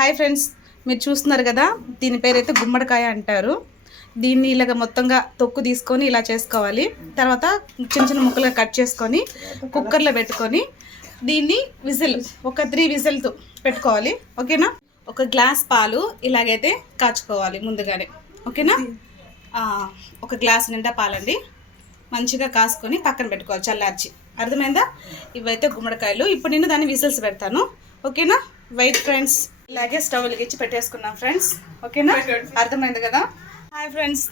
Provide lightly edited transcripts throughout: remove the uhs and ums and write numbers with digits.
Hi friends, మీరు చూస్తున్నారు కదా, దీని పేరైతే గుమ్మడికాయ అంటారు. దీన్ని ఇలాగ మొత్తంగా తొక్కు తీసుకొని ఇలా చేసుకోవాలి. తర్వాత చిన్న చిన్న ముక్కలుగా కట్ చేసుకొని కుక్కర్లో పెట్టుకొని దీన్ని ఒక 3 విజిల్తో పెట్టుకోవాలి. ఓకేనా? ఒక గ్లాస్ పాలు ఇలాగైతే కాచుకోవాలి ముందుగానే. ఓకేనా? ఒక గ్లాస్ నిండా పాలండి మంచిగా కాసుకొని పక్కన పెట్టుకోవాలి చల్లార్చి. అర్థమైందా? ఇవైతే గుమ్మడికాయలు. ఇప్పుడు నేను దాన్ని విజిల్స్ పెడతాను. ఓకేనా? Wait friends. ఇలాగే స్టవ్ వెలిగించి పెట్టేసుకున్నాం ఫ్రెండ్స్. ఓకేనా? అర్థమైంది కదా? హాయ్ ఫ్రెండ్స్,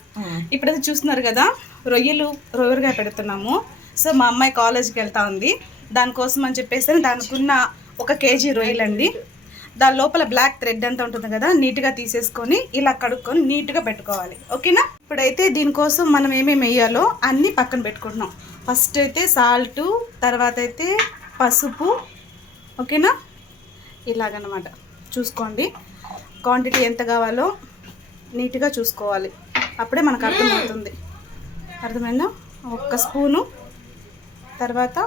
ఇప్పుడైతే చూస్తున్నారు కదా, రొయ్యలుగా పెడుతున్నాము. సో మా అమ్మాయి కాలేజ్కి వెళ్తా ఉంది. దానికోసం అని చెప్పేసి దానికున్న 1 కేజీ రొయ్యలండి. దాని లోపల బ్లాక్ థ్రెడ్ అంతా ఉంటుంది కదా, నీట్గా తీసేసుకొని ఇలా కడుక్కొని నీట్గా పెట్టుకోవాలి. ఓకేనా? ఇప్పుడైతే దీనికోసం మనం ఏమేమి వేయాలో అన్నీ పక్కన పెట్టుకుంటున్నాం. ఫస్ట్ అయితే సాల్టు, తర్వాత అయితే పసుపు. ఓకేనా? ఇలాగనమాట చూసుకోండి. క్వాంటిటీ ఎంత కావాలో నీట్గా చూసుకోవాలి, అప్పుడే మనకు అర్థమవుతుంది. అర్థమైందా? 1 స్పూను, తర్వాత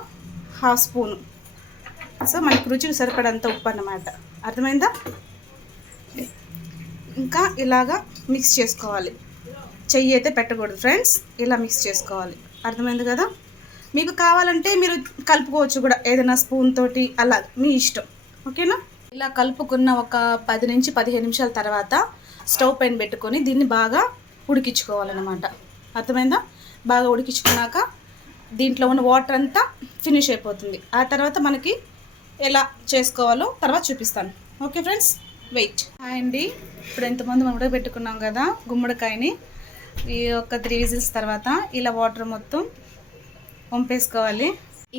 1/2 స్పూను. సో మనకి రుచికి సరిపడంత ఉప్పు అన్నమాట. అర్థమైందా? ఇంకా ఇలాగా మిక్స్ చేసుకోవాలి. చెయ్యి అయితే పెట్టకూడదు ఫ్రెండ్స్, ఇలా మిక్స్ చేసుకోవాలి. అర్థమైంది కదా? మీకు కావాలంటే మీరు కలుపుకోవచ్చు కూడా, ఏదైనా స్పూన్ తోటి, అలా మీ ఇష్టం. ఓకేనా? ఇలా కలుపుకున్న ఒక 10 నుంచి 15 నిమిషాల తర్వాత స్టవ్ పైన పెట్టుకొని దీన్ని బాగా ఉడికించుకోవాలన్నమాట. అర్థమైందా? బాగా ఉడికించుకున్నాక దీంట్లో ఉన్న వాటర్ అంతా ఫినిష్ అయిపోతుంది. ఆ తర్వాత మనకి ఎలా చేసుకోవాలో తర్వాత చూపిస్తాను. Okay friends, wait. హాయ్ అండి, ఇప్పుడు ఎంతమంది మనం ఉడకబెట్టుకున్నాం కదా గుమ్మడికాయని, ఈ ఒక 3 విజిల్స్ తర్వాత ఇలా వాటర్ మొత్తం వంపేసుకోవాలి.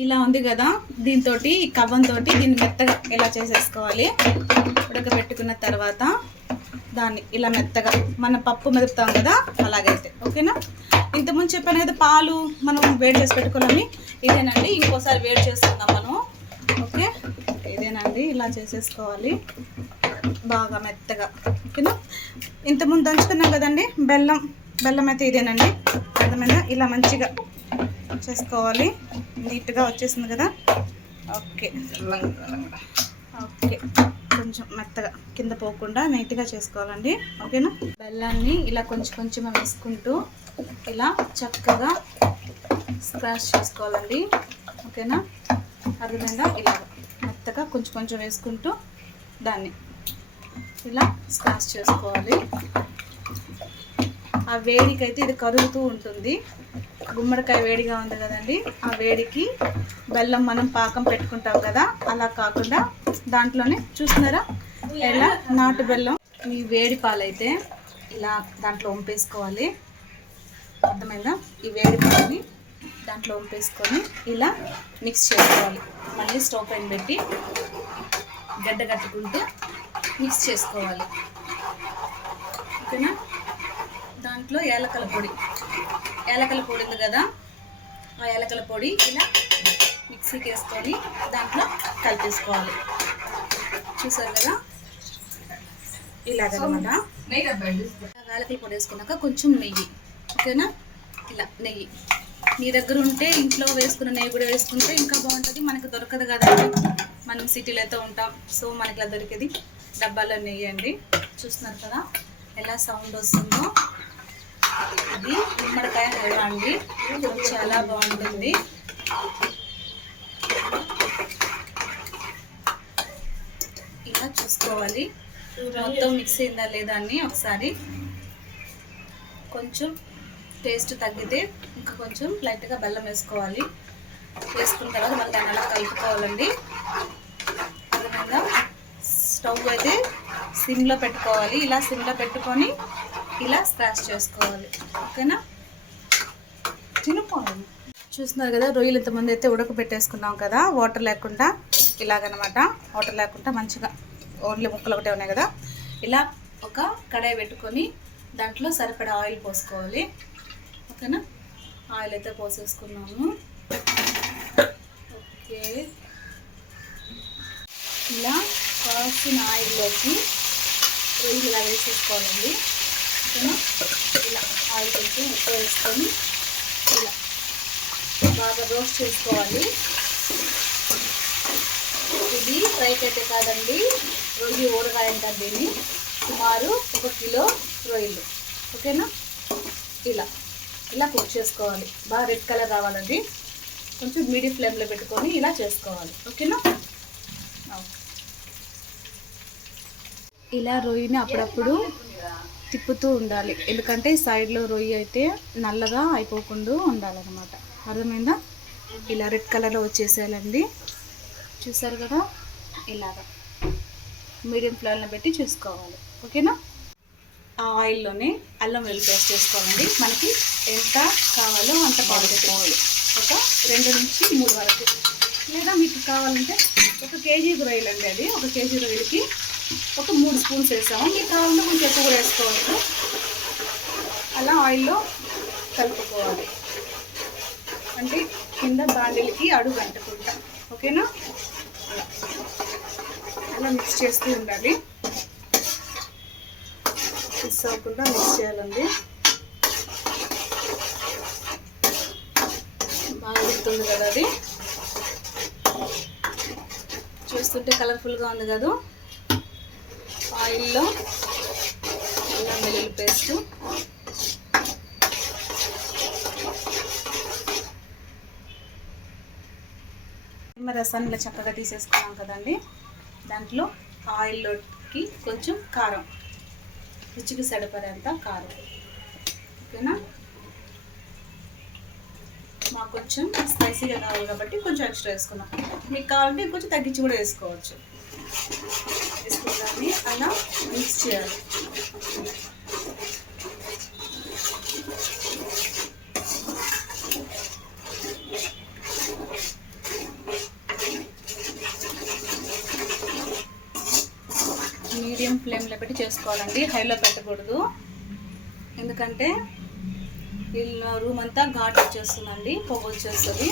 ఇలా ఉంది కదా, దీంతో ఈ కవ్వంతో దీన్ని మెత్తగా ఎలా చేసేసుకోవాలి. ఉడకబెట్టుకున్న తర్వాత దాన్ని ఇలా మెత్తగా మన పప్పు మెదుపుతాం కదా, అలాగైతే. ఓకేనా? ఇంతకుముందు చెప్పాను కదా, పాలు మనం వేడి చేసి పెట్టుకోవాలని. ఇదేనండి, ఇంకోసారి వేడి చేసుకుందాం మనం. ఓకే, ఇదేనండి, ఇలా చేసేసుకోవాలి బాగా మెత్తగా. ఓకేనా? ఇంతకుముందు దంచుకున్నాం కదండి బెల్లం అయితే ఇదేనండి. అర్థమైందా? ఇలా మంచిగా చేసుకోవాలి. నీట్గా వచ్చేసింది కదా. ఓకే ఓకే, కొంచెం మెత్తగా కింద పోకుండా నీట్గా చేసుకోవాలండి. ఓకేనా? బెల్లాన్ని ఇలా కొంచెం వేసుకుంటూ ఇలా చక్కగా స్క్రాచ్ చేసుకోవాలండి. ఓకేనా? అర్థమైందా? ఇలా మెత్తగా కొంచెం వేసుకుంటూ దాన్ని ఇలా స్క్రాచ్ చేసుకోవాలి. ఆ వేడికైతే ఇది కరుగుతూ ఉంటుంది. గుమ్మడికాయ వేడిగా ఉంది కదండి, ఆ వేడికి బెల్లం మనం పాకం పెట్టుకుంటాం కదా, అలా కాకుండా దాంట్లోనే చూస్తున్నారా ఎలా నాటు బెల్లం, ఈ వేడి పాలైతే ఇలా దాంట్లో వంపేసుకోవాలి. అర్థమైందా? ఈ వేడి పాలని దాంట్లో వంపేసుకొని ఇలా మిక్స్ చేసుకోవాలి. మళ్ళీ స్టవ్ పైన పెట్టి గడ్డ కట్టుకుంటూ మిక్స్ చేసుకోవాలి. ఓకేనా? దాంట్లో యాలకల పొడి ఉంది కదా, ఆ యాలకల పొడి ఇలా మిక్సీకి వేసుకొని దాంట్లో కలిపేసుకోవాలి. చూసారు కదా, ఇలాగనమాట. యాలకల పొడి వేసుకున్నాక కొంచెం నెయ్యి. ఓకేనా? ఇలా నెయ్యి మీ దగ్గర ఉంటే ఇంట్లో వేసుకున్న నెయ్యి కూడా వేసుకుంటే ఇంకా బాగుంటుంది. మనకు దొరకదు కదండి, మనం సిటీలో అయితే ఉంటాం. సో మనకి ఇలా దొరికేది డబ్బాలో నెయ్యి అండి. చూస్తున్నారు కదా ఎలా సౌండ్ వస్తుందో. ఇది గుమ్మడికాయ హల్వా అండి, చాలా బాగుంటుంది. ఇలా చూసుకోవాలి మొత్తం మిక్స్ అయిందా లేదా అని. ఒకసారి కొంచెం టేస్ట్ తగ్గితే ఇంకా కొంచెం లైట్గా బెల్లం వేసుకోవాలి. వేసుకున్న తర్వాత మళ్ళీ దాన్ని అలా కలుపుకోవాలండి. అర్థమైందా? స్టవ్ అయితే సిమ్లో పెట్టుకోవాలి. ఇలా సిమ్లో పెట్టుకొని ఇలా స్క్రాచ్ చేసుకోవాలి. ఓకేనా? తినుకోవాలి. చూస్తున్నారు కదా, రొయ్యలు ఇంతమంది అయితే ఉడకబెట్టేసుకున్నాం కదా, వాటర్ లేకుండా. ఇలాగనమాట, వాటర్ లేకుండా మంచిగా ఓన్లీ ముక్కలు ఒకటే ఉన్నాయి కదా. ఇలా ఒక కడాయి పెట్టుకొని దాంట్లో సరిపడా ఆయిల్ పోసుకోవాలి. ఓకేనా? ఆయిల్ అయితే పోసేసుకున్నాము. ఓకే, ఇలా కాసిన ఆయిల్లోకి రొయ్యలు ఇలా వేసేసుకోవాలండి. ఓకేనా? ఇలా ఆయిల్ కొంచెం ఎక్కువ వేసుకొని ఇలా బాగా రోస్ట్ చేసుకోవాలి. ఇది ఫ్రైకి అయితే కాదండి, రొయ్యి ఊరగాయ అంటారు దీన్ని. సుమారు 1 కిలో రొయ్యలు. ఓకేనా, ఇలా కుక్ చేసుకోవాలి. బాగా రెడ్ కలర్ రావాలండి. కొంచెం మీడియం ఫ్లేమ్లో పెట్టుకొని ఇలా చేసుకోవాలి. ఓకేనా, ఇలా రొయ్యని అప్పుడప్పుడు తిప్పుతూ ఉండాలి. ఎందుకంటే సైడ్లో రొయ్యి అయితే నల్లగా అయిపోకుండా ఉండాలన్నమాట. అర్థమైందా? ఇలా రెడ్ కలర్లో వచ్చేసేయాలండి. చూసారు కదా, ఇలాగా మీడియం ఫ్లేమ్లో పెట్టి చూసుకోవాలి. ఓకేనా, ఆ ఆయిల్లోనే అల్లం వెల్లుల్లి పేస్ట్ చేసుకోవాలండి. మనకి ఎంత కావాలో అంత క్వాంటిటీ, ఒక 2 నుంచి 3 వరకు. లేదా మీకు కావాలంటే 1 కేజీ రొయ్యలు అండి, అది 1 కేజీ రొయ్యలకి ఒక 3 స్పూన్స్ వేసాము. మీకు కావాలంటే కొంచెం ఎక్కువ కూడా వేసుకోవచ్చు. అలా ఆయిల్లో కలుపుకోవాలి, అంటే కింద బాండీలకి అడుగు అంటకుండా. ఓకేనా, అలా మిక్స్ చేస్తూ ఉండాలి. మిక్స్ అవ్వకుండా మిక్స్ చేయాలండి. బాగా ఉడుకుతుంది కదా, అది చూస్తుంటే కలర్ఫుల్గా ఉంది కదా. ఆయిల్లో అల్లం వెల్లుల్లి పేస్ట్, నిమ్మరసాన్ని ఇలా చక్కగా తీసేసుకున్నాం కదండి. దాంట్లో ఆయిల్లోకి కొంచెం కారం, రుచికి సరిపడేంత కారం. ఓకేనా, మాకు కొంచెం స్పైసీగా కావాలి కాబట్టి కొంచెం ఎక్స్ట్రా వేసుకున్నాం. మీకు కావాలంటే కొంచెం తగ్గించి కూడా వేసుకోవచ్చు. వేసుకుని అలా మిక్స్ చేయాలి. మీడియం ఫ్లేమ్లో పెట్టి చేసుకోవాలండి, హైలో పెట్టకూడదు. ఎందుకంటే రూమ్ అంతా ఘాట్ వచ్చేస్తుందండి, పొగ వచ్చేస్తుంది.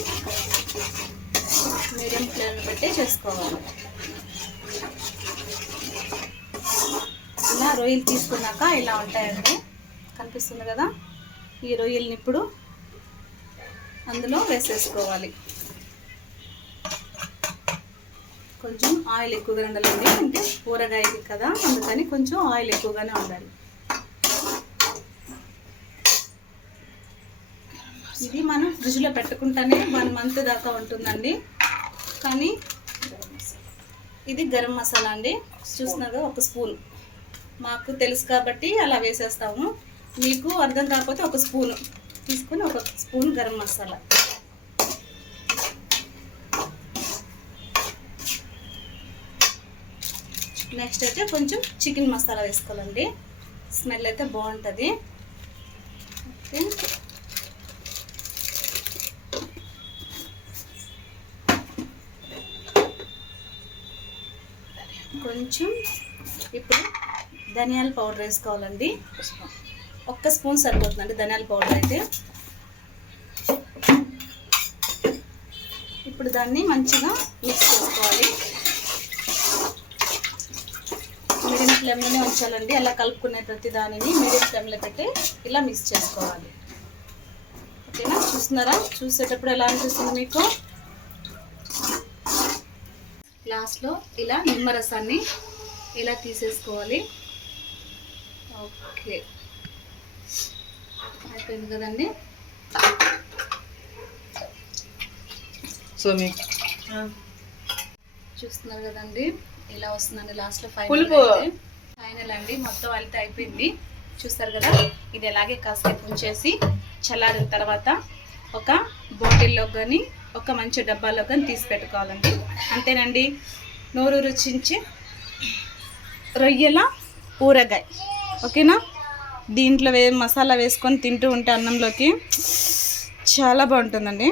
మీడియం ఫ్లేమ్లో పెట్టి చేసుకోవాలి. ఇలా రొయ్యలు తీసుకున్నాక ఇలా ఉంటాయండి, కనిపిస్తుంది కదా. ఈ రొయ్యల్ని ఇప్పుడు అందులో వేసేసుకోవాలి. కొంచెం ఆయిల్ ఎక్కువగా ఉండాలండి, అంటే ఊరగాయకి కదా, అందుకని కొంచెం ఆయిల్ ఎక్కువగానే ఉండాలి. ఇది మనం ఫ్రిడ్జ్లో పెట్టుకుంటానే 1 మంత్ దాకా ఉంటుందండి. కానీ ఇది గరం మసాలా అండి, చూస్తున్నారు 1 స్పూన్. మాకు తెలుసు కాబట్టి అలా వేసేస్తాము. మీకు అర్థం కాకపోతే 1 స్పూన్ తీసుకొని 1 స్పూన్ గరం మసాలా. నెక్స్ట్ అయితే కొంచెం చికెన్ మసాలా వేసుకోవాలండి, స్మెల్ అయితే బాగుంటుంది. ఓకే, కొంచెం ఇప్పుడు ధనియాల పౌడర్ వేసుకోవాలండి. 1 స్పూన్ సరిపోతుందండి ధనియాల పౌడర్ అయితే. ఇప్పుడు దాన్ని మంచిగా మిక్స్ చేసుకోవాలి. మీడియం ఫ్లేమ్లోనే ఉంచాలండి. అలా కలుపుకునే ప్రతి దానిని మీడియం ఫ్లేమ్లో పెట్టి ఇలా మిక్స్ చేసుకోవాలి. ఓకేనా, చూస్తున్నారా? చూసేటప్పుడు ఎలా అనిపిస్తుంది మీకు? లాస్ట్లో ఇలా నిమ్మరసాన్ని ఇలా తీసేసుకోవాలి. ఓకే, అయిపోయింది కదండి. చూస్తున్నారు కదండి, ఇలా వస్తుందండి లాస్ట్లో. ఫైనల్ అండి, మొత్తం అయితే అయిపోయింది. చూస్తారు కదా, ఇది ఎలాగే కాసేపు ఉంచేసి చల్లారిన తర్వాత ఒక బాటిల్లో కానీ ఒక మంచి డబ్బాలో కానీ తీసి పెట్టుకోవాలండి. అంతేనండి, నోరు రుచించి రొయ్యల ఊరగాయ. ఓకేనా, దీంట్లో మసాలా వేసుకొని తింటూ ఉంటే అన్నంలోకి చాలా బాగుంటుందండి.